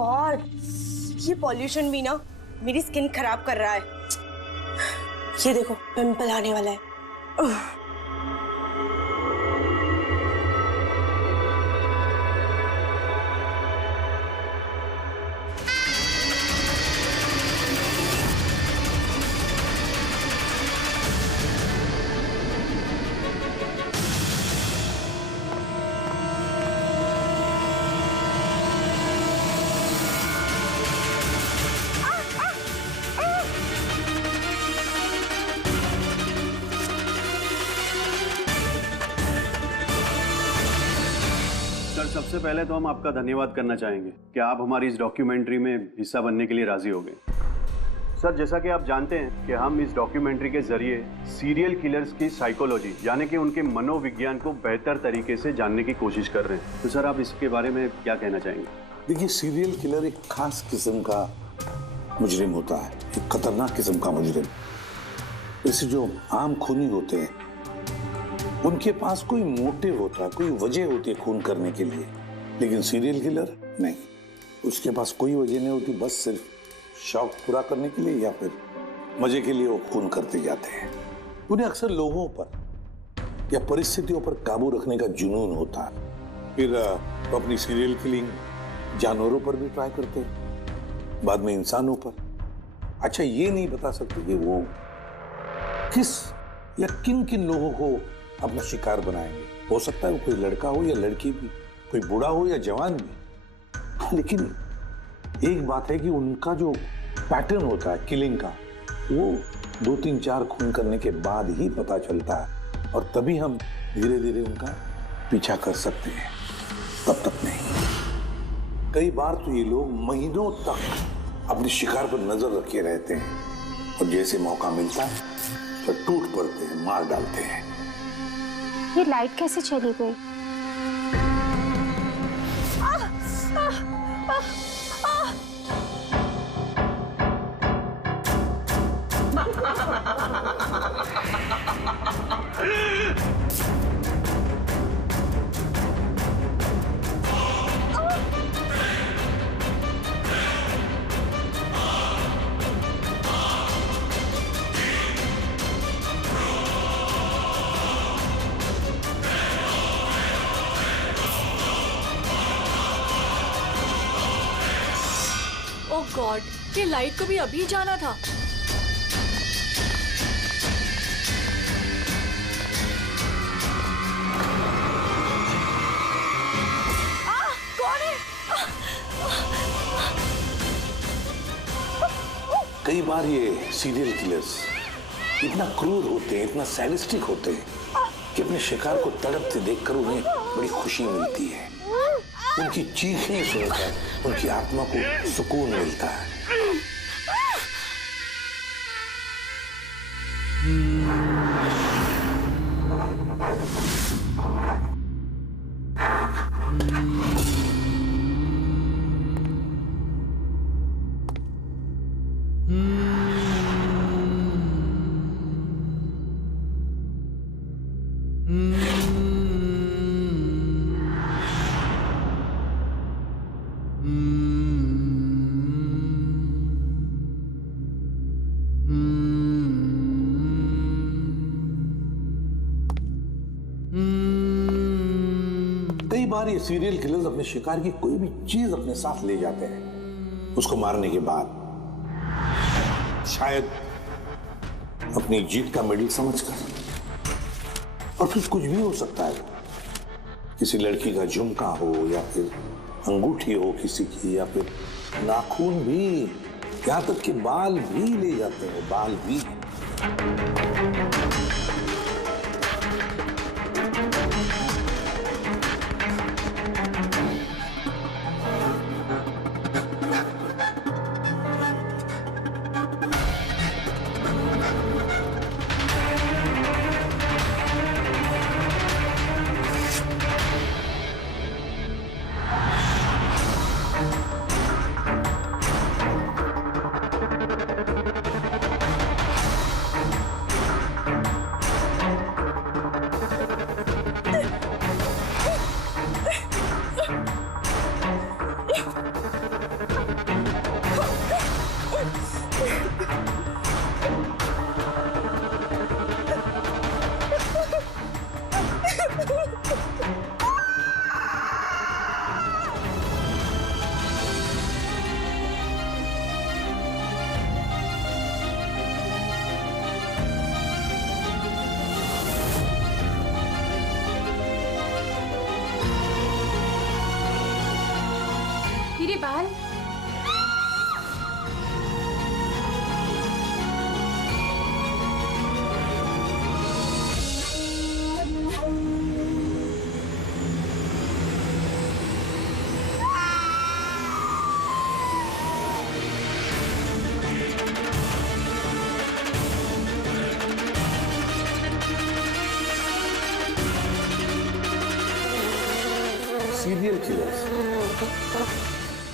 God, ये pollution भी ना मेरी स्किन खराब कर रहा है। ये देखो पिंपल आने वाला है। सबसे पहले तो हम आपका धन्यवाद करना चाहेंगे कि आप हमारी इस डॉक्यूमेंट्री में हिस्सा बनने के लिए राजी हो गए। सर, जैसा कि आप जानते हैं कि हम इस डॉक्यूमेंट्री के जरिए सीरियल किलर्स की साइकोलॉजी यानी कि उनके मनोविज्ञान को बेहतर तरीके से जानने की कोशिश कर रहे हैं। तो सर, आप इसके बारे में क्या कहना चाहेंगे? देखिए, सीरियल किलर एक खास किस्म का मुजरिम होता है, एक खतरनाक किस्म का मुजरिम। जैसे जो आम खूनी होते हैं उनके पास कोई मोटिव होता है, कोई वजह होती है खून करने के लिए, लेकिन सीरियल किलर नहीं, उसके पास कोई वजह नहीं होती, बस सिर्फ शौक पूरा करने के लिए या फिर मजे के लिए वो खून करते जाते हैं। उन्हें अक्सर लोगों पर या परिस्थितियों पर काबू रखने का जुनून होता है। फिर वो अपनी सीरियल किलिंग जानवरों पर भी ट्राई करते हैं, बाद में इंसानों पर। अच्छा, ये नहीं बता सकते कि वो किस या किन किन लोगों को अपना शिकार बनाएंगे। हो सकता है वो कोई लड़का हो या लड़की भी, कोई बूढ़ा हो या जवान भी। लेकिन एक बात है कि उनका जो पैटर्न होता है किलिंग का, वो 2-3-4 खून करने के बाद ही पता चलता है, और तभी हम धीरे धीरे उनका पीछा कर सकते हैं, तब तक नहीं। कई बार तो ये लोग महीनों तक अपने शिकार पर नजर रखे रहते हैं, और जैसे मौका मिलता है तो टूट पड़ते हैं, मार डालते हैं। ये लाइट कैसे चली गई? गॉड, ये लाइट को भी अभी जाना था। कौन है? कई बार ये सीरियल किलर्स इतना क्रूर होते हैं, इतना सैडिस्टिक होते हैं कि अपने शिकार को तड़पते देखकर उन्हें बड़ी खुशी मिलती है। उनकी चीखें सुनकर उनकी आत्मा को सुकून मिलता है। कई बार ये सीरियल किलर्स अपने शिकार की कोई भी चीज अपने साथ ले जाते हैं, उसको मारने के बाद शायद अपनी जीत का मेडल समझकर। और फिर कुछ भी हो सकता है, किसी लड़की का झुमका हो या फिर अंगूठी हो किसी की, या फिर नाखून भी, यहां तक कि बाल भी ले जाते हैं, बाल भी। बाल। सीरियल किलर्स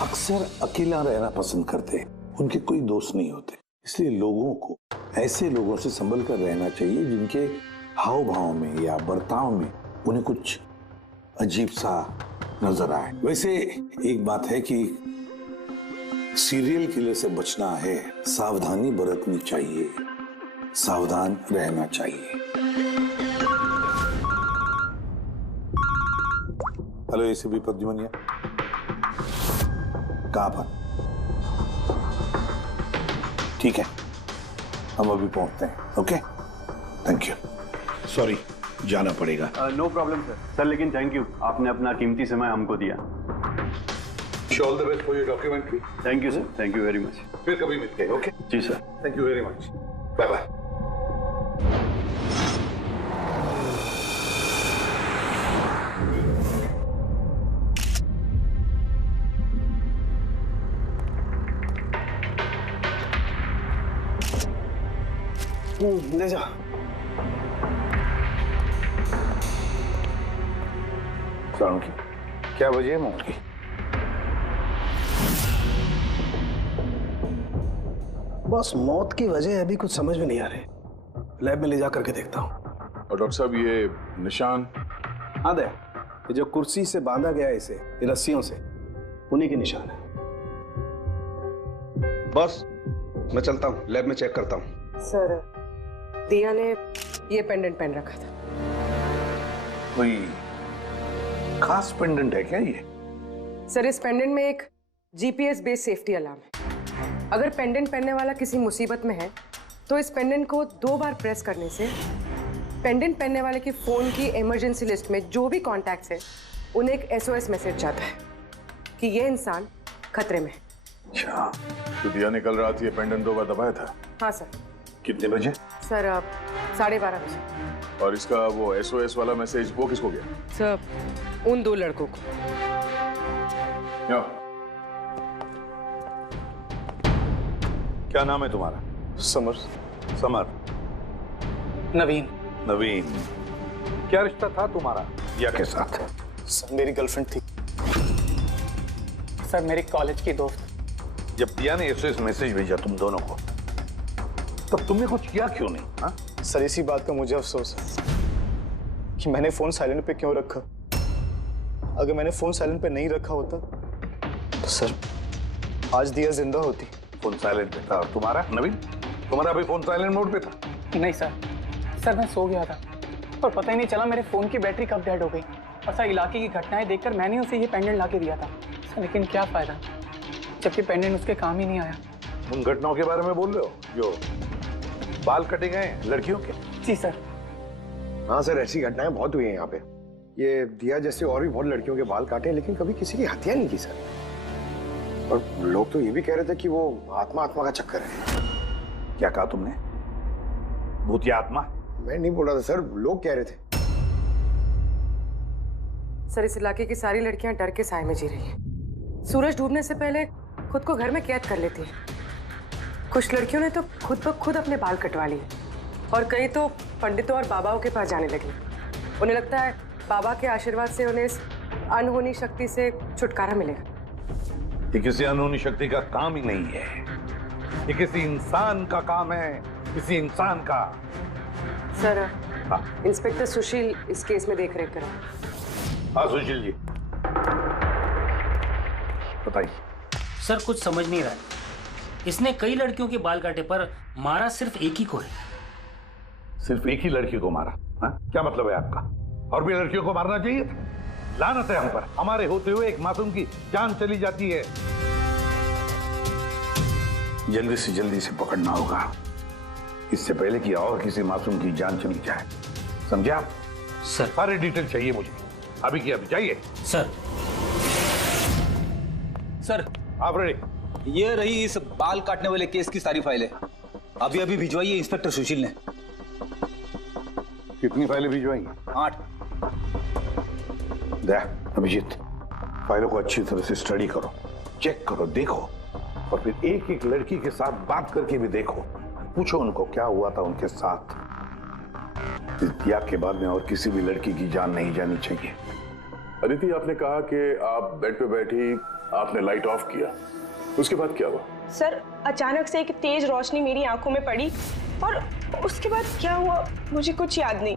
अक्सर अकेला रहना पसंद करते हैं। उनके कोई दोस्त नहीं होते, इसलिए लोगों को ऐसे लोगों से संभल कर रहना चाहिए जिनके हाव भाव में या बर्ताव में उन्हें कुछ अजीब सा नजर आए। वैसे एक बात है कि सीरियल किलर से बचना है, सावधानी बरतनी चाहिए, सावधान रहना चाहिए। हेलो एसीपी प्रद्युमनिया, कहां पर? ठीक है, हम अभी पहुंचते हैं। Okay, thank you. सॉरी, जाना पड़ेगा। No problem sir. सर लेकिन थैंक यू, आपने अपना कीमती समय हमको दिया। All the best for your documentary. Thank you sir, thank you very much. फिर कभी मिलते हैं। ओके जी sir, thank you very much. Bye bye. ले जा। सलाम की क्या वजह है मौत की? बस मौत की वजह अभी कुछ समझ में नहीं आ रही। लैब में ले जा करके देखता हूँ। और डॉक्टर साहब ये निशान? हाँ दे, ये जो कुर्सी से बांधा गया है इसे, ये रस्सियों से, उन्हीं के निशान है। बॉस, मैं चलता हूँ, लैब में चेक करता हूँ। सर, दिया ने ये पेंडेंट पहन रखा था। कोई खास पेंडेंट है क्या ये? सर, इस पेंडेंट में एक जीपीएस बेस्ड सेफ्टी अलार्म है। अगर पेंडेंट पहनने वाला किसी मुसीबत में है तो इस पेंडेंट को 2 बार प्रेस करने से पेंडेंट पहनने वाले की फोन की इमरजेंसी लिस्ट में जो भी कॉन्टैक्ट्स है उन्हें एक SOS मैसेज जाता है कि ये इंसान खतरे में है। अच्छा, तो दिया ने कल रात ये पेंडेंट 2 बार दबाया था? हाँ सर। कितने बजे? सर, 12:30 बजे। और इसका वो SOS वाला मैसेज वो किसको गया? सर, उन 2 लड़कों को। या। क्या नाम है तुम्हारा? समर। समर। नवीन। नवीन। क्या रिश्ता था तुम्हारा दिया के साथ? सर, मेरी गर्लफ्रेंड थी। सर, मेरी कॉलेज की दोस्त। जब दिया ने SOS मैसेज भेजा तुम दोनों को, तब तुमने कुछ किया क्यों नहीं? हा? सर, इसी बात का मुझे अफसोस है कि मैंने फोन साइलेंट पे क्यों रखा। अगर मैंने फोन साइलेंट पे नहीं रखा होता तो सर आज दिया जिंदा होती। फोन साइलेंट पे था। और तुम्हारा नवीन, तुम्हारा भी फोन साइलेंट मोड पे था? नहीं सर, मैं सो गया था और पता ही नहीं चला मेरे फोन की बैटरी कब डेड हो गई। और सर, इलाके की घटनाएं देखकर मैंने उसे ये पेंडेंट ला के दिया था सर, लेकिन क्या फायदा जबकि पेंडेंट उसके काम ही नहीं आया। उन घटनाओं के बारे में बोल रहे हो जो बाल कटे गए लड़कियों के? जी सर। हाँ सर, ऐसी घटनाएं बहुत हुई हैं यहाँ पे। ये दिया जैसे और भी बहुत लड़कियों के बाल काटे, लेकिन कभी किसी की हत्या नहीं की सर। और लोग तो ये भी कह रहे थे कि वो आत्मा का चक्कर है। क्या कहा तुमने? भूत या आत्मा? मैं नहीं बोल रहा था सर, लोग कह रहे थे। सर, इस इलाके की सारी लड़कियां डर के साए में जी रही हैं। सूरज डूबने से पहले खुद को घर में कैद कर लेती हैं। कुछ लड़कियों ने तो खुद ब खुद अपने बाल कटवा लिए और कई तो पंडितों और बाबाओं के पास जाने लगी। उन्हें लगता है बाबा के आशीर्वाद से उन्हें इस अनहोनी शक्ति से छुटकारा मिलेगा। ये किसी अनहोनी शक्ति का काम ही नहीं है, ये किसी इंसान का काम है, किसी इंसान का। सर, हाँ। इंस्पेक्टर सुशील इस केस में देख रेख करें। हाँ सुशील जी, बताइए। सर, कुछ समझ नहीं रहा है। इसने कई लड़कियों के बाल काटे पर मारा सिर्फ एक ही को है। सिर्फ एक ही लड़की को मारा? हा? क्या मतलब है आपका? और भी लड़कियों को मारना चाहिए था? लानत है हम पर, हमारे होते हुए एक मासूम की जान चली जाती है। जल्दी से पकड़ना होगा, इससे पहले कि और किसी मासूम की जान चली जाए। समझे आप? सर, सारे डिटेल चाहिए मुझे, अभी की अभी चाहिए। सर, सर आप रेडी? ये रही इस बाल काटने वाले केस की सारी फाइलें। अभी अभी भिजवाई है इंस्पेक्टर सुशील ने। कितनी फाइलें भिजवाई? 8। अभिजीत, फाइलों को अच्छी तरह से स्टडी करो, चेक करो, देखो, और फिर एक एक लड़की के साथ बात करके भी देखो। पूछो उनको क्या हुआ था उनके साथ। इस दिया के बाद में और किसी भी लड़की की जान नहीं जानी चाहिए। अदिति, आपने कहा कि आप बेड पे बैठी, आपने लाइट ऑफ किया, उसके बाद क्या हुआ? सर, अचानक से एक तेज रोशनी मेरी आंखों में पड़ी और उसके बाद क्या हुआ मुझे कुछ याद नहीं।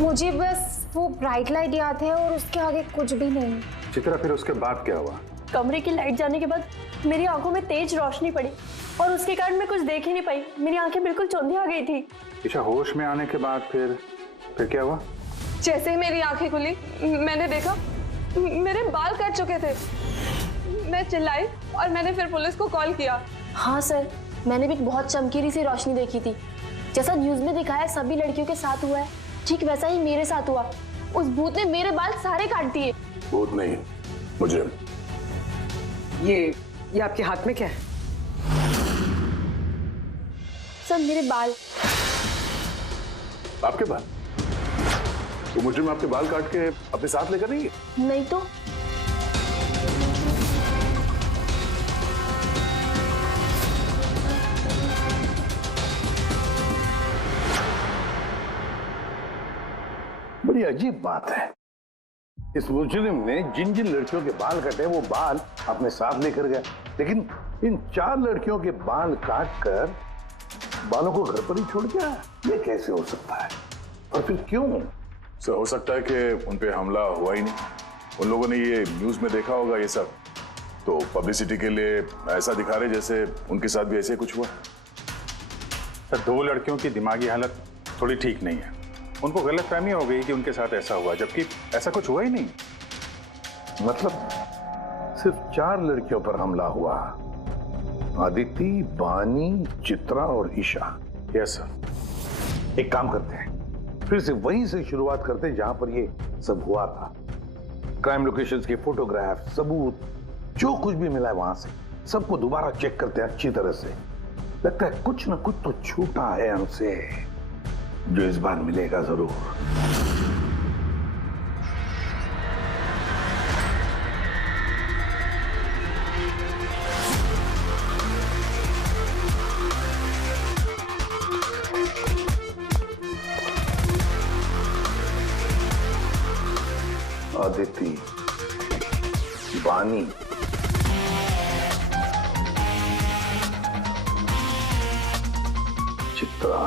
मुझे बस वो ब्राइट लाइट याद है और उसके आगे कुछ भी नहीं। चित्रा, फिर उसके बाद क्या हुआ? कमरे की लाइट जाने के बाद मेरी आंखों में तेज रोशनी पड़ी और उसके कारण मैं कुछ देख ही नहीं पाई। मेरी आंखें बिल्कुल चौंधी आ गई थी। ईशा, होश में आने के बाद फिर क्या हुआ? जैसे ही मेरी आंखें खुली, मैंने देखा मेरे बाल कट चुके थे। मैं चिल्लाई और मैंने फिर पुलिस को कॉल किया। हाँ सर, मैंने भी बहुत चमकीली सी रोशनी देखी थी। जैसा न्यूज में दिखाया सभी लड़कियों के साथ हुआ है, ठीक वैसा ही मेरे साथ हुआ। उस भूत ने मेरे बाल सारे काट दिए। भूत नहीं, मुजरिम। ये आपके हाथ में क्या है? सर, मेरे बाल। आपके बाल? तो मुजरिम आपके बाल काट के अपने साथ लेकर नहीं गए? नहीं तो। बड़ी अजीब बात है, इस मुजरिम ने जिन जिन लड़कियों के बाल कटे वो बाल अपने साथ लेकर गया, लेकिन इन 4 लड़कियों के बाल काट कर बालों को घर पर ही छोड़ गया। ये कैसे हो सकता है और फिर क्यों? सर, हो सकता है कि उन पे हमला हुआ ही नहीं। उन लोगों ने ये न्यूज में देखा होगा ये सब, तो पब्लिसिटी के लिए ऐसा दिखा रहे जैसे उनके साथ भी ऐसे कुछ हुआ। सर, 2 लड़कियों की दिमागी हालत थोड़ी ठीक नहीं है। उनको गलतफहमी हो गई कि उनके साथ ऐसा हुआ, जबकि ऐसा कुछ हुआ ही नहीं। मतलब सिर्फ 4 लड़कियों पर हमला हुआ? अदिति, बानी, चित्रा और ईशा। Yes sir. एक काम करते हैं, फिर से वहीं से शुरुआत करते हैं जहां पर ये सब हुआ था। क्राइम लोकेशंस के फोटोग्राफ, सबूत, जो कुछ भी मिला है वहां से सबको दोबारा चेक करते हैं अच्छी तरह से। लगता है कुछ ना कुछ तो छूटा है हमसे, जो इस बार मिलेगा जरूर। अदिति, बानी, चित्रा,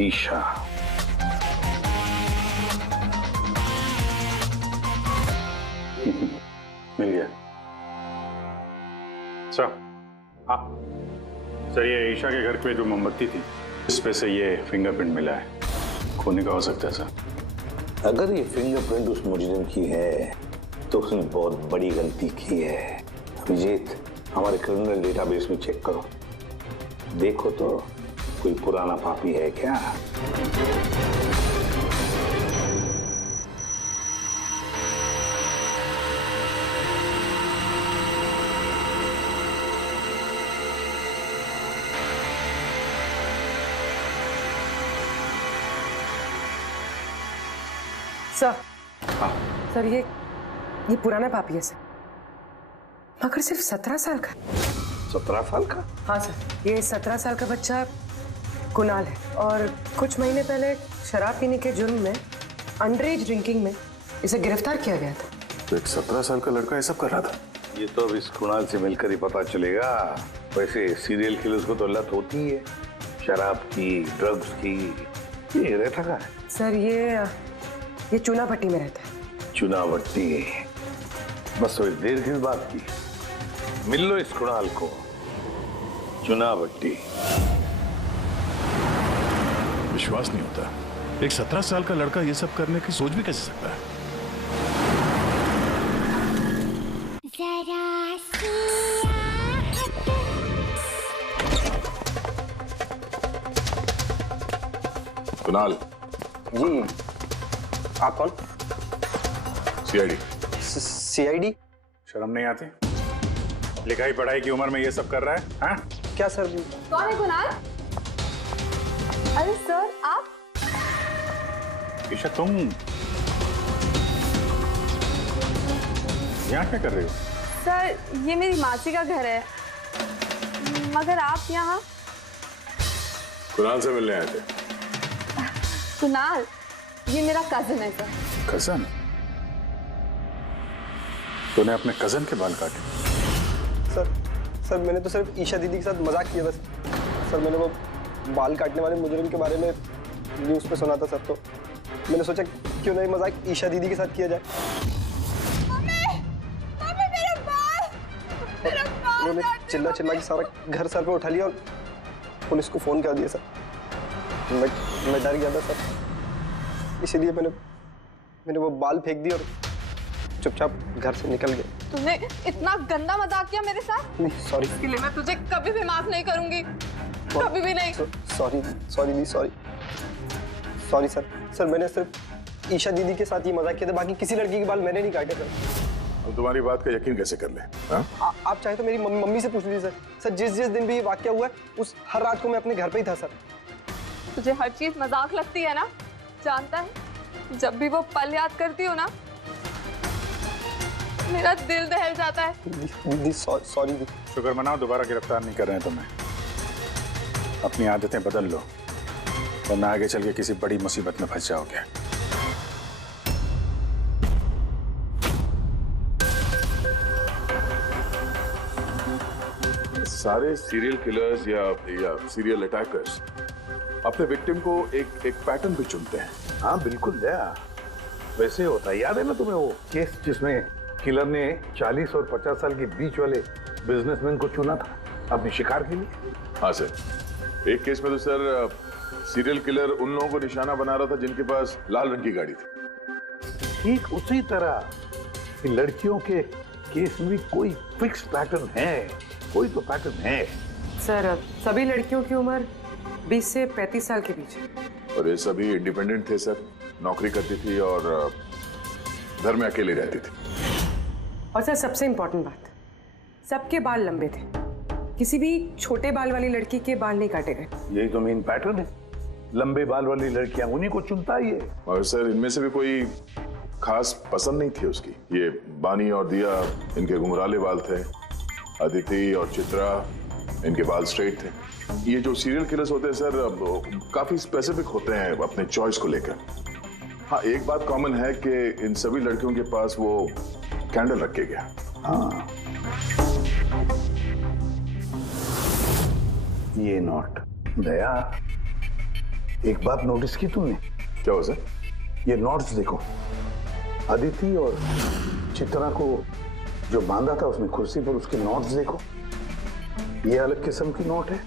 ईशा। मिल गया सर। हाँ सर, ये ईशा के घर पे जो मोमबत्ती थी, इस पे से ये फिंगरप्रिंट मिला है। खोने का हो सकता है सर। अगर ये फिंगरप्रिंट उस मुजरिम की है तो उसने बहुत बड़ी गलती की है। अभिजीत, हमारे क्रिमिनल डेटाबेस में चेक करो, देखो तो कोई पुराना पापी है क्या? सर, सर ये पुराना पापी है सर, मगर सिर्फ 17 साल का। 17 साल का? हाँ सर, ये 17 साल का बच्चा कुणाल है और कुछ महीने पहले शराब पीने के जुर्म में, अंडर एज ड्रिंकिंग में इसे गिरफ्तार किया गया था। तो एक 17 साल का लड़का ये सब कर रहा था? ये तो अब इस कुणाल से मिलकर ही पता चलेगा। वैसे सीरियल किलर्स को तो लत होती ही है, शराब की, ड्रग्स की। ये रहता कहाँ है? सर ये चूना भट्टी में रहता है। चूना भट्टी? बस थोड़ी देर किस बात की, मिल लो इस कुणाल को। चूना भट्टी। विश्वास नहीं होता, एक 17 साल का लड़का ये सब करने की सोच भी कैसे सकता है? कुणाल जी, आप कौन? सीआईडी। सीआईडी? शर्म नहीं आती? लिखाई पढ़ाई की उम्र में ये सब कर रहा है? हाँ? क्या सर? कौन है कुणाल? अरे सर आप? ईशा तुम यहाँ क्या कर रही हो? सर ये मेरी मासी का घर है, मगर आप यहाँ? कुणाल से मिलने आए थे। कुणाल ये मेरा कजिन है सर। कजन? तूने अपने कजन के बाल काटे? सर मैंने तो सिर्फ ईशा दीदी के साथ मजाक किया था सर। मैंने वो बाल काटने वाले मुजरिम के बारे में न्यूज़ पे सुना था सर, तो मैंने सोचा क्यों नहीं मजाक ईशा दीदी के साथ किया जाए। उन्होंने चिल्ला के सारा घर सर पे उठा लिया और पुलिस को फोन कर दिया सर। मैं डर गया था सर, इसीलिए मैंने वो बाल फेंक दिए और चुपचाप घर से निकल गया। तुमने इतना गंदा मजाक किया मेरे साथ? नहीं सॉरी। इसके लिए मैं तुझे कभी भी माफ नहीं करूंगी, कभी भी नहीं। सॉरी दी, सॉरी सर। मैंने सिर्फ ईशा दीदी के साथ ही मजाक किया था, बाकी किसी लड़की के बाल मैंने नहीं काटे सर। अब तुम्हारी बात का यकीन कैसे कर ले? आप चाहे तो मेरी मम्मी से पूछ लीजिए सर। जिस दिन भी ये वाकया हुआ है उस हर रात को मैं अपने घर पे ही था सर। तुझे हर चीज मजाक लगती है ना? जानता है जब भी वो पल याद करती हो ना मेरा दिल दहल जाता है। दीदी सॉरी दी। शुक्र मनाओ दोबारा गिरफ्तार नहीं कर रहे हैं तुम्हें। अपनी आदतें बदल लो वरना आगे चल के किसी बड़ी मुसीबत में फंस जाओगे। सारे सीरियल किलर्स या सीरियल अटैकर्स अपने विक्टिम को एक पैटर्न भी चुनते हैं। हाँ बिल्कुल दया, वैसे होता है। याद है ना तुम्हें वो केस जिसमें किलर ने 40 और 50 साल के बीच वाले बिजनेसमैन को चुना था अपने शिकार के लिए? हाँ सर, एक केस में तो सर सीरियल किलर उन लोगों को निशाना बना रहा था जिनके पास लाल रंग की गाड़ी थी। ठीक उसी तरह लड़कियों के केस में कोई फिक्स पैटर्न है, कोई तो पैटर्न है। सर सभी लड़कियों की उम्र 20 से 35 साल के बीच है। और ये सभी इंडिपेंडेंट थे सर, नौकरी करती थी और घर में अकेले रहती थी। और सर सबसे इम्पोर्टेंट बात, सबके बाल लंबे थे, किसी भी छोटे बाल वाली लड़की के बाल नहीं काटे गए। यही तो मेन पैटर्न है, लंबे बाल वाली लड़कियां उन्हीं को चुनता ही है। और सर इनमें से भी कोई खास पसंद नहीं थी उसकी। ये बानी और दिया, इनके घुंघराले बाल थे। अदिति और चित्रा, इनके बाल स्ट्रेट थे। ये जो सीरियल किलर्स होते हैं सर काफी स्पेसिफिक होते हैं अपने चॉइस को लेकर। हाँ एक बात कॉमन है कि इन सभी लड़कियों के पास वो कैंडल रख के गया। हाँ ये नोट दया, एक बात नोटिस की तुमने? क्या हो सर? ये नोट्स देखो, अदिति और चित्रा को जो बांधा था उसने कुर्सी पर, उसके नोट्स देखो, ये अलग किस्म की नोट है।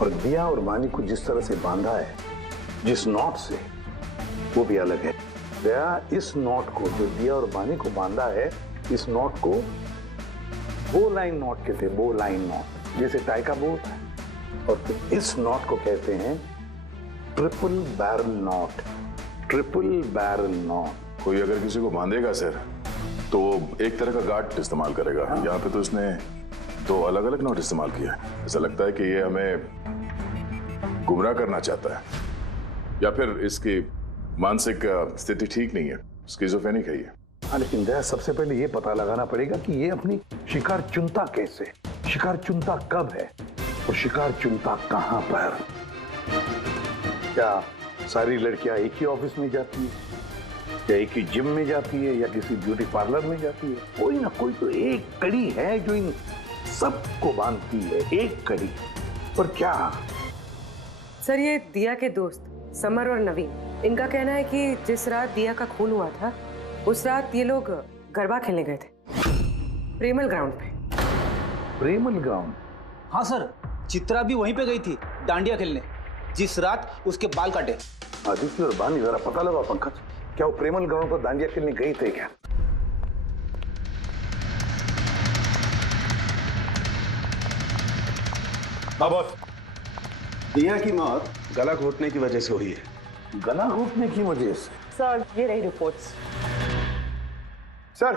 और दिया और बानी को जिस तरह से बांधा है जिस नोट से, वो भी अलग है। दया इस नोट को, जो दिया और बानी को बांधा है, इस नोट को बो लाइन नोट कहते हैं, बो लाइन नोट, जैसे टाई का बो होता है। और फिर इस नोट को कहते हैं triple barrel note, triple barrel note. कोई अगर किसी को बांधेगा सर तो एक तरह का गार्ड इस्तेमाल करेगा। हाँ। यहाँ पे तो इसने दो अलग अलग नोट इस्तेमाल किया है। ऐसा लगता है कि ये हमें गुमराह करना चाहता है, या फिर इसकी मानसिक स्थिति ठीक नहीं है, स्किज़ोफ्रेनिक है ये। हाँ लेकिन दया, सबसे पहले ये पता लगाना पड़ेगा कि ये अपनी शिकार चुनता कैसे, शिकार चुनता कब है और शिकार चुनता कहां पर। क्या सारी लड़कियां एक ही ऑफिस में जाती है, या एक ही जिम में जाती है, या किसी ब्यूटी पार्लर में जाती है? कोई ना कोई तो एक कड़ी है जो इन सबको बांधती है, एक कड़ी। पर क्या? सर ये दिया के दोस्त समर और नवीन, इनका कहना है कि जिस रात दिया का खून हुआ था उस रात ये लोग गरबा खेलने गए थे प्रेमल ग्राउंड पे। प्रेमल ग्राउंड? हाँ सर, चित्रा भी वहीं पे गई थी डांडिया खेलने जिस रात उसके बाल काटे। आदित्य और बानी जरा पता लगा पंकज, क्या वो प्रेमल ग्राउंड पर डांडिया खेलने गई थे क्या? बॉस, दिया की मौत गला घोटने की वजह से हुई है। गला घोटने की वजह से? सर ये रही रिपोर्ट्स। सर।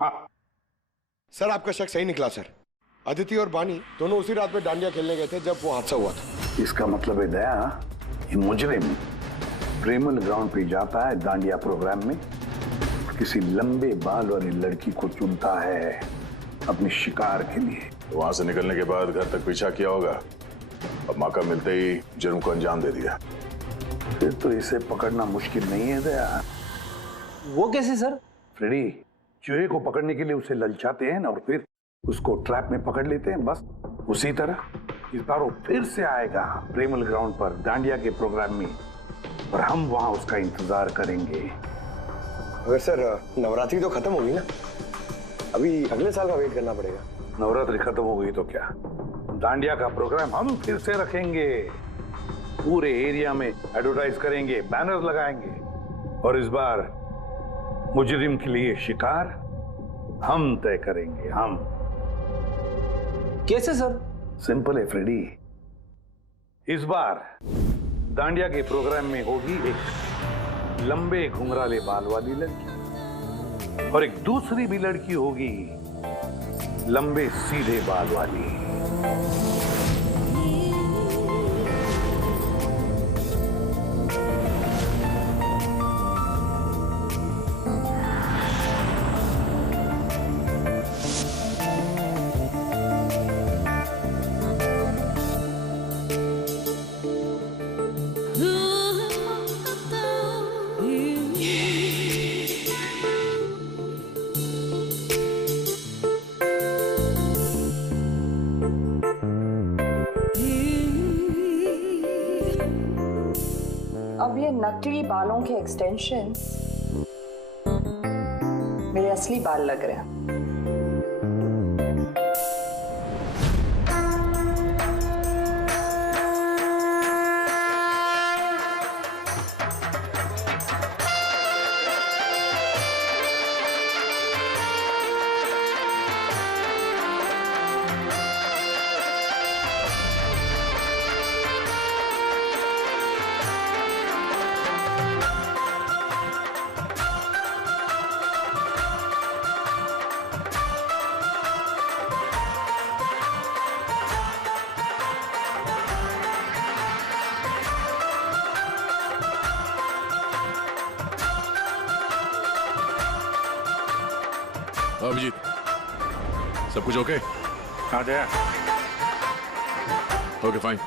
हाँ सर आपका शक सही निकला सर। अदिति और बानी दोनों उसी रात में डांडिया खेलने गए थे जब वो हादसा हुआ था। इसका मतलब है दया, ये मुजरिम प्रेमल ग्राउंड पे जाता है डांडिया प्रोग्राम में, किसी लंबे बाल वाली लड़की को चुनता है अपने शिकार के लिए। तो वहां से निकलने के बाद घर तक पीछा किया होगा, अब मौका मिलते ही जुर्म को अंजाम दे दिया। फिर तो इसे पकड़ना मुश्किल नहीं है दया। वो कैसे सर? फ्रेडी, चूहे को पकड़ने के लिए उसे ललचाते हैं ना, और फिर उसको ट्रैप में पकड़ लेते हैं, बस उसी तरह इस बार वो फिर से आएगा प्रेमल ग्राउंड पर डांडिया के प्रोग्राम में, और हम वहां उसका इंतजार करेंगे। अगर सर नवरात्रि तो खत्म होगी ना, अभी अगले साल का वेट करना पड़ेगा। नवरात्रि खत्म हो गई तो क्या, डांडिया का प्रोग्राम हम फिर से रखेंगे, पूरे एरिया में एडवर्टाइज करेंगे, बैनर लगाएंगे, और इस बार मुजरिम के लिए शिकार हम तय करेंगे। हम कैसे सर? सिंपल है फ्रेडी, इस बार डांडिया के प्रोग्राम में होगी एक लंबे घुंघराले बाल वाली लड़की, और एक दूसरी भी लड़की होगी लंबे सीधे बाल वाली। अब ये नकली बालों के एक्सटेंशंस मेरे असली बाल लग रहे हैं। अभिजीत, सब कुछ ओके? हाँ Jaya. Okay fine.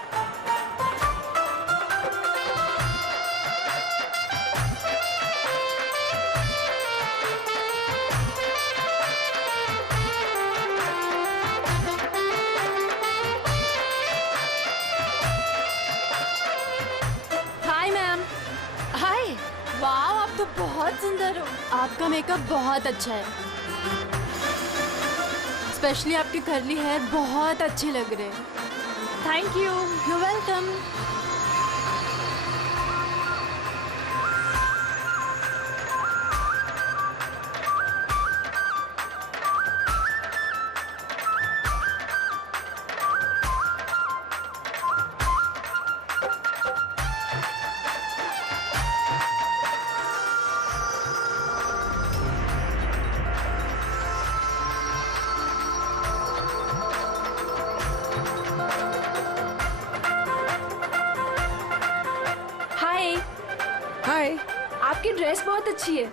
Hi ma'am. Hi, वाह आप तो बहुत सुंदर हो। आपका मेकअप बहुत अच्छा है, स्पेशली आपके कर्ली हेयर बहुत अच्छे लग रहे हैं। Thank you. You welcome. Hi. आपकी ड्रेस बहुत अच्छी है।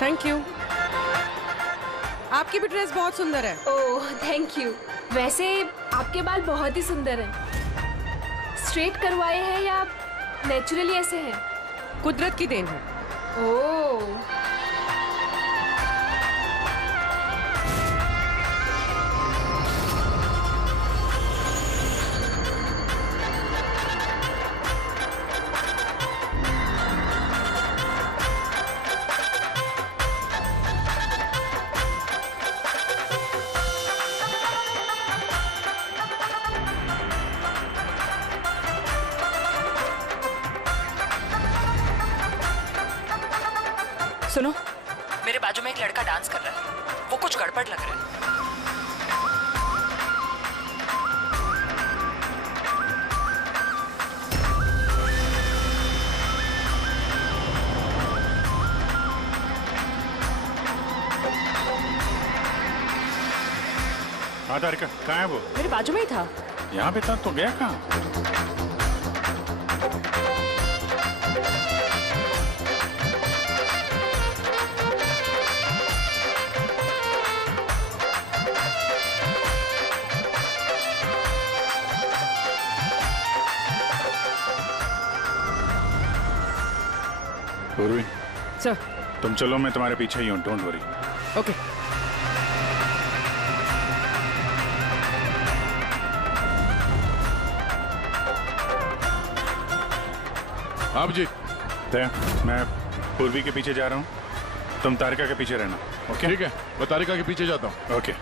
Thank you. आपकी भी ड्रेस बहुत सुंदर है। Oh thank you. वैसे आपके बाल बहुत ही सुंदर हैं। स्ट्रेट करवाए हैं या नेचुरली ऐसे हैं? कुदरत की देन है। ओह सुनो, मेरे बाजू में एक लड़का डांस कर रहा है, वो कुछ गड़बड़ लग रहा है। हाँ तारिका, कहाँ है वो? मेरे बाजू में ही था। यहाँ पे था तो गया कहाँ? पूर्वी, सर। तुम चलो, मैं तुम्हारे पीछे ही हूँ, डोंट वरी। ओके। आप जी। मैं पूर्वी के पीछे जा रहा हूँ, तुम तारिका के पीछे रहना। ओके? ठीक है, मैं तारिका के पीछे जाता हूँ। ओके।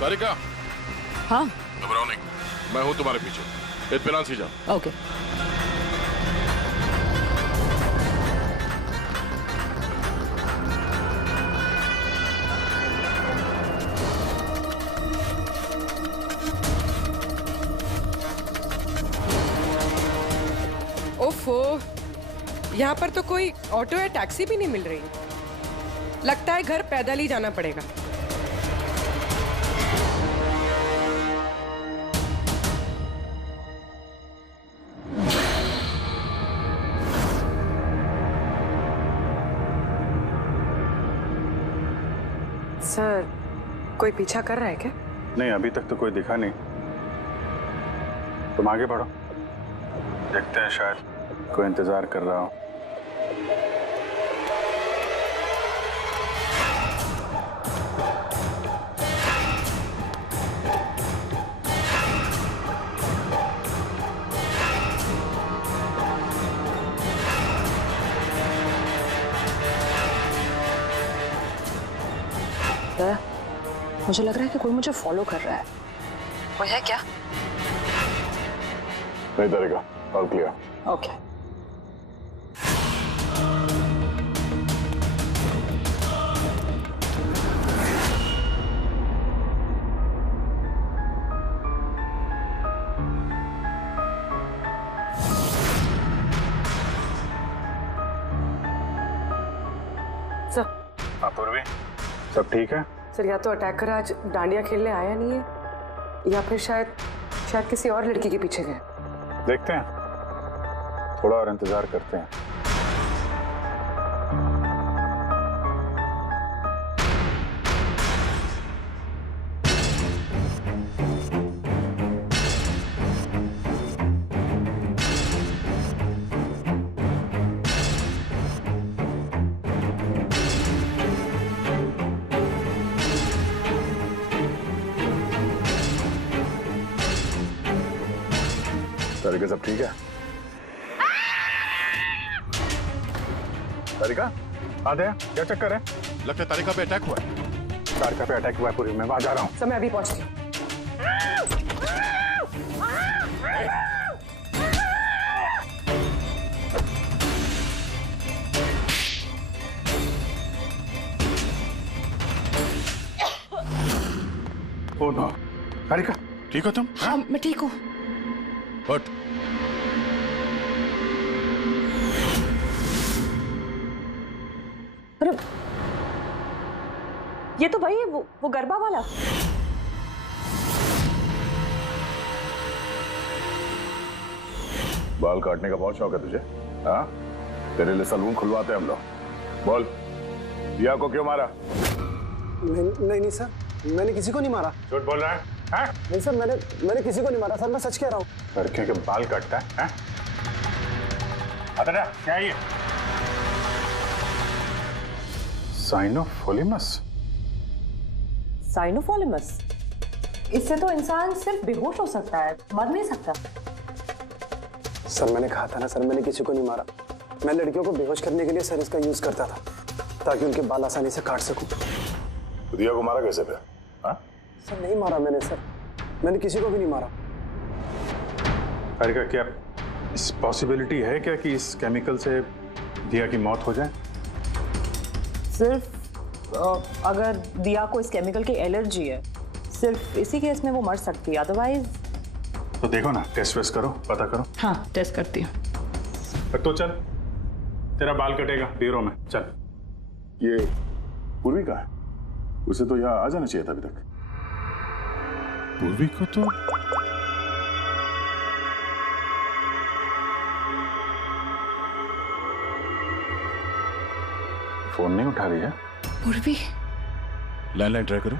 तारिका। हाँ। घबराओ नहीं, मैं हूँ तुम्हारे पीछे, इत्मीनान से जाओ। ओके। ओफो, यहाँ पर तो कोई ऑटो या टैक्सी भी नहीं मिल रही। लगता है घर पैदल ही जाना पड़ेगा। सर, कोई पीछा कर रहा है क्या? नहीं, अभी तक तो कोई दिखा नहीं। तुम आगे बढ़ो, देखते हैं, शायद कोई इंतजार कर रहा हो। मुझे लग रहा है कि कोई मुझे फॉलो कर रहा है। कोई है क्या? नहीं तारिका, ऑल क्लियर। ओके। सर। हाँ पूर्वी, सब ठीक है? सर, या तो अटैकर आज डांडिया खेलने आया नहीं है, या फिर शायद किसी और लड़की के पीछे गए। देखते हैं, थोड़ा और इंतजार करते हैं। तारिका, सब ठीक है? तारिका, हाँ दया, क्या चक्कर है? लगता है तारिका पे अटैक हुआ है। तारिका पे अटैक हुआ है पूरी, मैं वहां जा रहा हूँ। सर, मैं अभी पहुंचती हूँ। ओ नो, तारिका, ठीक हो तुम? हाँ, मैं ठीक हूँ। हट। अरे, ये तो भाई वो गरबा वाला। बाल काटने का बहुत शौक है तुझे? हाँ, तेरे लिए सलून खुलवाते हैं हम लोग। बोल, दिया को क्यों मारा? नहीं सर, मैंने किसी को नहीं मारा। झूठ बोल रहा है? हाँ? नहीं सर, मैंने किसी को नहीं मारा सर, मैं सच कह रहा हूँ। लड़कियों के बाल काटता है? हाँ? क्या है ये? साइनोफोलिमस? साइनोफोलिमस? इससे तो इंसान सिर्फ बेहोश हो सकता है, मर नहीं सकता। सर, मैंने कहा था ना सर, मैंने किसी को नहीं मारा। मैं लड़कियों को बेहोश करने के लिए सर इसका यूज करता था, ताकि उनके बाल आसानी से काट सकूं। दिया को मारा कैसे फिर? हाँ? सर, नहीं मारा मैंने सर, मैंने किसी को भी नहीं मारा। तारिका, क्या इस पॉसिबिलिटी है क्या कि इस केमिकल से दिया की मौत हो जाए? सिर्फ अगर दिया को इस केमिकल की एलर्जी है, सिर्फ इसी केस में वो मर सकती है, अदरवाइज। तो देखो ना, टेस्ट वेस्ट करो, पता करो। हाँ, टेस्ट करती हूँ। तो चल, तेरा बाल कटेगा ब्यूरो में, चल। ये पूर्वी का है, उसे तो यहाँ आ जाना चाहिए था अभी तक। पूर्वी को तो फोन नहीं उठा रही है। पूर्वी, लैंडलाइन ट्राई करो।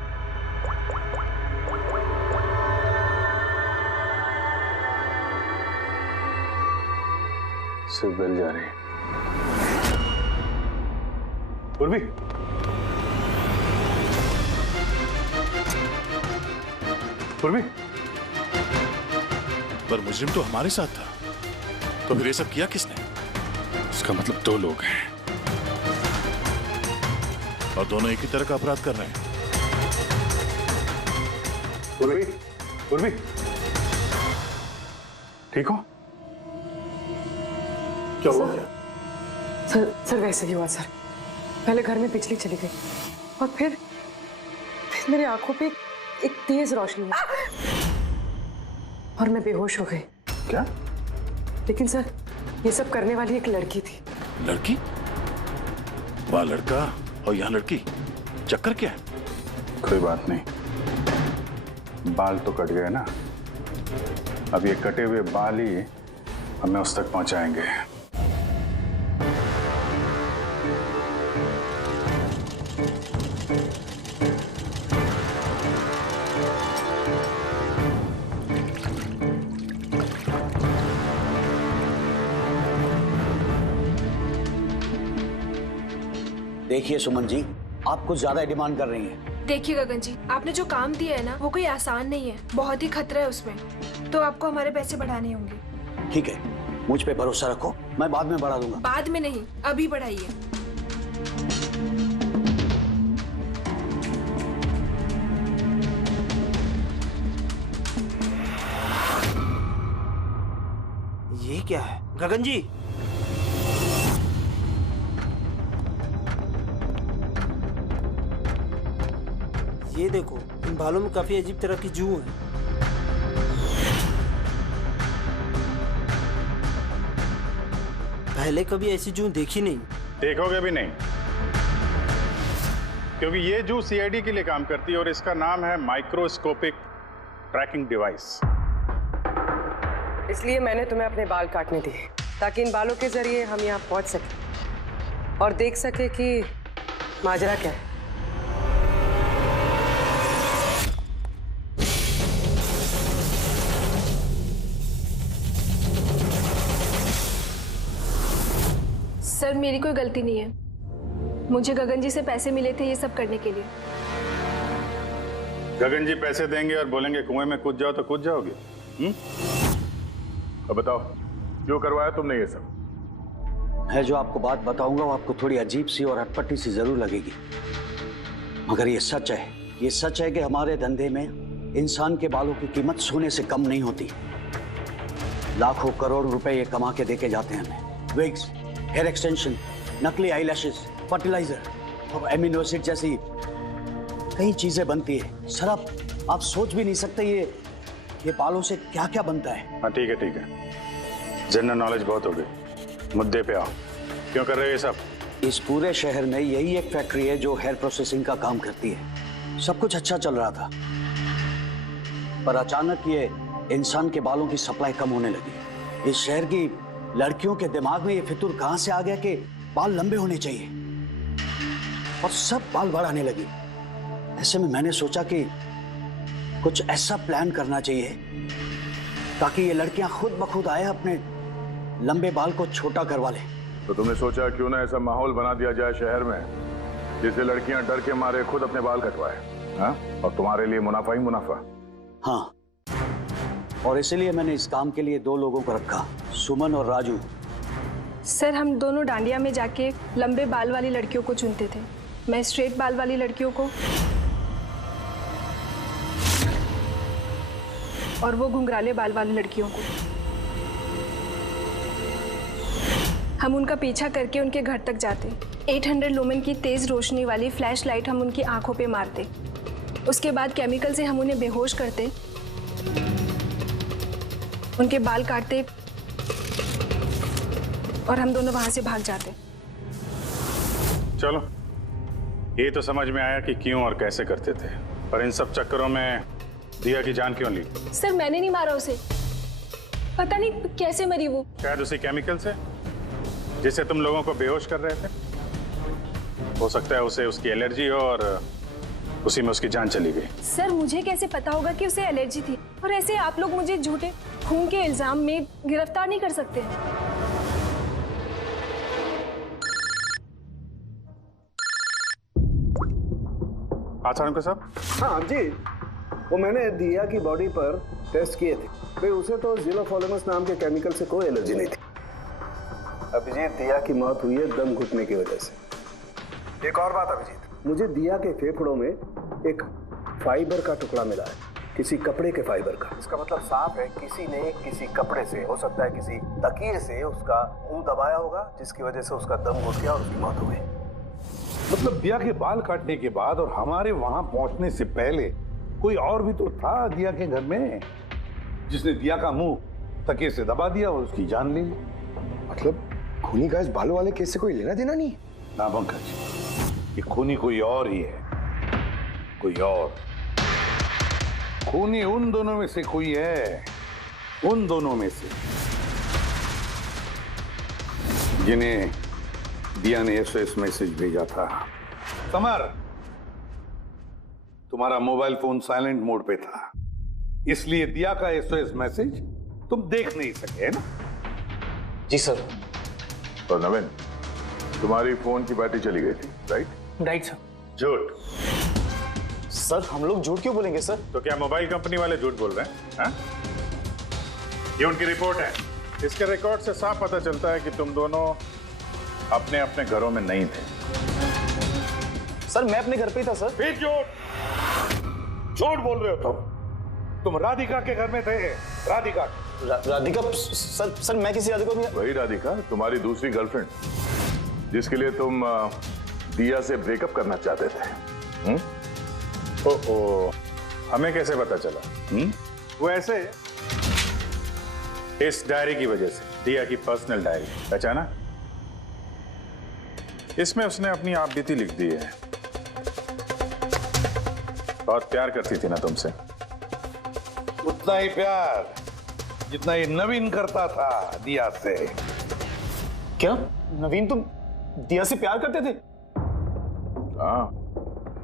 सिर्फ बेल जा रही है। पूर्वी, पूर्वी, पर मुजरिम तो हमारे साथ था, तो फिर ये सब किया किसने? इसका मतलब 2 लोग हैं और दोनों एक ही तरह का अपराध कर रहे हैं। पूर्वी, पूर्वी, ठीक हो? क्या हुआ? सर वैसे ही हुआ सर। पहले घर में बिजली चली गई और फिर मेरी आंखों पे एक तेज रोशनी आई और मैं बेहोश हो गई। क्या? लेकिन सर ये सब करने वाली एक लड़की थी। लड़की? वहाँ लड़का और यहाँ लड़की, चक्कर क्या है? कोई बात नहीं, बाल तो कट गए ना, अब ये कटे हुए बाल ही हमें उस तक पहुंचाएंगे। देखिए सुमन जी, आप कुछ ज्यादा डिमांड कर रही हैं। देखिए गगन जी, आपने जो काम दिया है ना वो कोई आसान नहीं है, बहुत ही खतरा है उसमें, तो आपको हमारे पैसे बढ़ाने होंगे। ठीक है, मुझ पे भरोसा रखो, मैं बाद में बढ़ा दूंगा। बाद में नहीं, अभी बढ़ाइए। ये क्या है गगन जी? ये देखो, इन बालों में काफी अजीब तरह की जू है। पहले कभी ऐसी जू देखी नहीं। देखोगे भी नहीं, क्योंकि ये जू सीआईडी के लिए काम करती है और इसका नाम है माइक्रोस्कोपिक ट्रैकिंग डिवाइस। इसलिए मैंने तुम्हें अपने बाल काटने दिए ताकि इन बालों के जरिए हम यहाँ पहुंच सके और देख सके कि माजरा क्या है। सर मेरी कोई गलती नहीं है, मुझे गगन जी से पैसे मिले थे ये सब करने के लिए। गगन जी पैसे देंगे और बोलेंगे कुएं में कूद जाओ तो कूद जाओगे? अब बताओ, क्यों करवाया तुमने ये सब? है जो आपको बात बताऊंगा वो आपको थोड़ी अजीब सी और अटपटी सी जरूर लगेगी, मगर ये सच है। ये सच है कि हमारे धंधे में इंसान के बालों की कीमत सोने से कम नहीं होती। लाखों करोड़ रुपए ये कमा के देके जाते हैं हमें। विग्स, हेयर एक्सटेंशन, नकली आईलैशेस, फर्टिलाइजर और एमिनो एसिड जैसी कई चीजें बनती है। सर आप सोच भी नहीं सकते ये बालों से क्या क्या बनता है। हाँ ठीक है, जनरल नॉलेज बहुत हो गई, मुद्दे पे आओ। क्यों कर रहे हो ये सब? इस पूरे शहर में यही एक फैक्ट्री है जो हेयर प्रोसेसिंग का काम करती है। सब कुछ अच्छा चल रहा था, पर अचानक ये इंसान के बालों की सप्लाई कम होने लगी। इस शहर की लड़कियों के दिमाग में ये फितूर कहां से आ गया कि बाल लंबे होने चाहिए, और सब बाल बढ़ाने लगी। ऐसे में मैंने सोचा कि कुछ ऐसा प्लान करना चाहिए ताकि ये लड़कियां खुद ब खुद आए अपने लंबे बाल को छोटा करवा लें। तो तुमने सोचा क्यों ना ऐसा माहौल बना दिया जाए शहर में जिससे लड़कियां डर के मारे खुद अपने बाल कटवाए, हाँ? और तुम्हारे लिए मुनाफा ही मुनाफा। हाँ, और इसलिए मैंने इस काम के लिए 2 लोगों को रखा, सुमन और राजू। सर हम दोनों डांडिया में जाके लंबे बाल वाली लड़कियों को चुनते थे, मैं स्ट्रेट बाल वाली लड़कियों को और वो घुंघराले बाल वाली लड़कियों को। हम उनका पीछा करके उनके घर तक जाते, 800 लुमेन की तेज रोशनी वाली फ्लैश लाइट हम उनकी आंखों पे मारते, उसके बाद केमिकल से हम उन्हें बेहोश करते, उनके बाल काटते और हम दोनों वहां से भाग जाते। चलो ये तो समझ में आया कि क्यों और कैसे करते थे, पर इन सब चक्करों में दिया की जान क्यों ली? सर मैंने नहीं मारा उसे, पता नहीं कैसे मरी वो। शायद उसी केमिकल से जिससे तुम लोगों को बेहोश कर रहे थे। हो सकता है उसे उसकी एलर्जी हो और उसी में उसकी जान चली गई। सर मुझे कैसे पता होगा कि उसे एलर्जी थी? और ऐसे आप लोग मुझे झूठे खून के इल्जाम में गिरफ्तार नहीं कर सकते। आचार्य साहब। हाँ जी, वो मैंने दिया की बॉडी पर टेस्ट किए थे, भाई उसे तो ज़िलोफोलेमस नाम के केमिकल से कोई एलर्जी नहीं थी। अभिजीत, दिया की मौत हुई है दम घुटने की वजह से। एक और बात अभिजीत, मुझे दिया के फेफड़ों में एक फाइबर का टुकड़ा मिला है, किसी कपड़े के फाइबर का। इसका मतलब साफ है किसी ने किसी कपड़े से, हो सकता है किसी तकिए से, उसका मुंह दबाया होगा, जिसकी वजह से उसका दम घुट गया और उसकी मौत हो गई। मतलब दिया के बाल काटने के बाद और हमारे वहां पहुंचने से पहले कोई और भी तो था दिया के घर में, जिसने दिया का मुंह तकिए से दबा दिया और उसकी जान ले ली। मतलब खूनी का इस बालों वाले केस से कोई लेना देना नहीं? ना पंकज, ये खूनी कोई और ही है, कोई और। खूनी उन दोनों में से कोई है, उन दोनों में से जिन्हें दिया ने एसओएस मैसेज भेजा था। समर, तुम्हारा मोबाइल फोन साइलेंट मोड पे था, इसलिए दिया का एसओएस मैसेज तुम देख नहीं सके, है ना? जी सर। और नवीन, तुम्हारी फोन की बैटरी चली गई थी, राइट? Right sir. झूठ। सर हम लोग झूठ क्यों बोलेंगे सर? तो क्या मोबाइल कंपनी वाले झूठ बोल रहे हैं? हाँ? ये उनकी रिपोर्ट है। इसके रिकॉर्ड से साफ पता चलता है कि तुम दोनों अपने अपने घरों में नहीं थे। सर मैं अपने घर पे ही था सर। फिर झूठ बोल रहे हो तुम राधिका के घर में थे। राधिका राधिका सर मैं किसी राधिका को नहीं। वही राधिका, तुम्हारी दूसरी गर्लफ्रेंड, जिसके लिए तुम दिया से ब्रेकअप करना चाहते थे। ओ, हमें कैसे पता चला? वो ऐसे, इस डायरी की वजह से, दिया की पर्सनल डायरी, पहचाना? इसमें उसने अपनी आप बीती लिख दी है। बहुत प्यार करती थी ना तुमसे। उतना ही प्यार जितना ये नवीन करता था दिया से। क्या नवीन तुम दिया से प्यार करते थे? हाँ,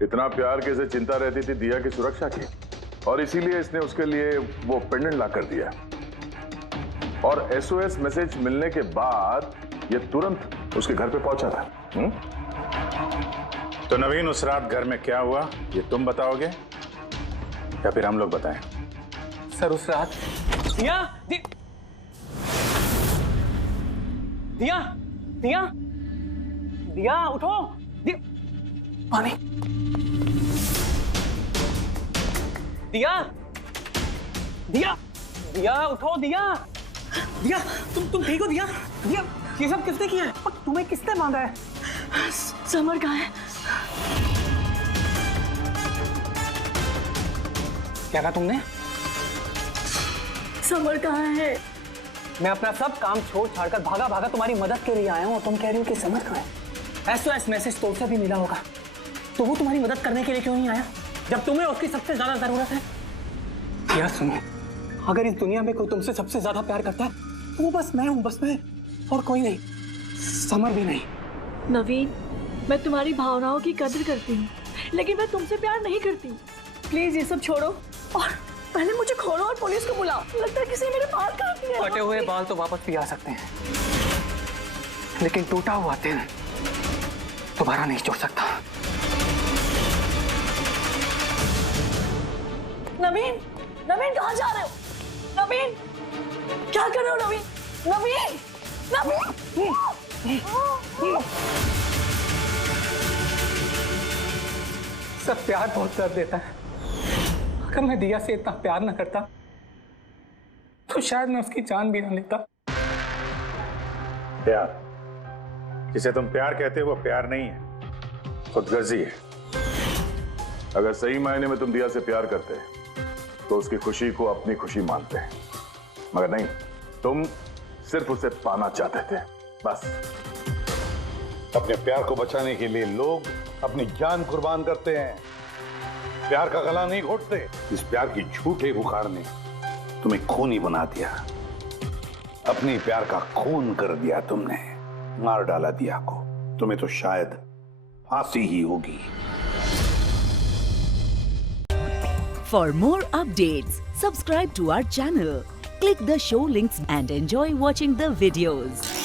इतना प्यार कि इसे चिंता रहती थी दिया की सुरक्षा की, और इसीलिए इसने उसके लिए वो पेंडेंट ला कर दिया। और एसओएस मैसेज मिलने के बाद ये तुरंत उसके घर पे पहुंचा था। तो नवीन, उस रात घर में क्या हुआ ये तुम बताओगे या फिर हम लोग बताएं? सर उस रात दिया दिया दिया दिया उठो, दिया पानी, दिया दिया दिया उठो, दिया दिया तुम ठीक हो? दिया दिया ये सब किसने किया है और तुम्हें किसने बांधा है? समर कहाँ है? क्या कहा तुमने? समर कहाँ है? मैं अपना सब काम छोड़ छाड़कर भागा भागा तुम्हारी मदद के लिए आया हूँ और तुम कह रही हो कि समर कहाँ है? एसओएस मैसेज तो उसे भी मिला होगा, तो वो तुम्हारी मदद करने के लिए क्यों नहीं आया जब तुम्हें उसकी सबसे ज्यादा जरूरत है? यार सुनो, अगर इस दुनिया में कोई तुमसे सबसे ज्यादा प्यार करता है तो वो बस मैं हूँ, बस मैं, और कोई नहीं, समर भी नहीं। नवीन, मैं तुम्हारी भावनाओं की कदर करती हूँ, लेकिन मैं तुमसे प्यार नहीं करती। प्लीज ये सब छोड़ो और पहले मुझे खोलो और पुलिस को बुलाओ। लगता है किसी ने मेरे बाल काट दिए। कटे हुए बाल तो वापस भी आ सकते हैं, लेकिन टूटा हुआ दिल दोबारा नहीं जोड़ सकता। नवीन, नवीन कहाँ जा रहे हो? नवीन, क्या कर रहे हो? नवीन, नवीन, नवीन। सब प्यार बहुत दर्द देता है। अगर मैं दिया से इतना प्यार न करता तो शायद मैं उसकी जान भी न लेता। प्यार, जिसे तुम प्यार कहते हो वो प्यार नहीं है, खुदगर्जी है। अगर सही मायने में तुम दिया से प्यार करते तो उसकी खुशी को अपनी खुशी मानते, मगर नहीं, तुम सिर्फ उसे पाना चाहते थे, बस। अपने प्यार को बचाने के लिए लोग अपनी जान कुर्बान करते हैं, प्यार का गला नहीं घोटते। इस प्यार की झूठे बुखार ने तुम्हें खूनी बना दिया, अपनी प्यार का खून कर दिया तुमने, मार डाला दिया को। तुम्हें तो शायद फांसी ही होगी। For more updates, subscribe to our channel, click the show links and enjoy watching the videos.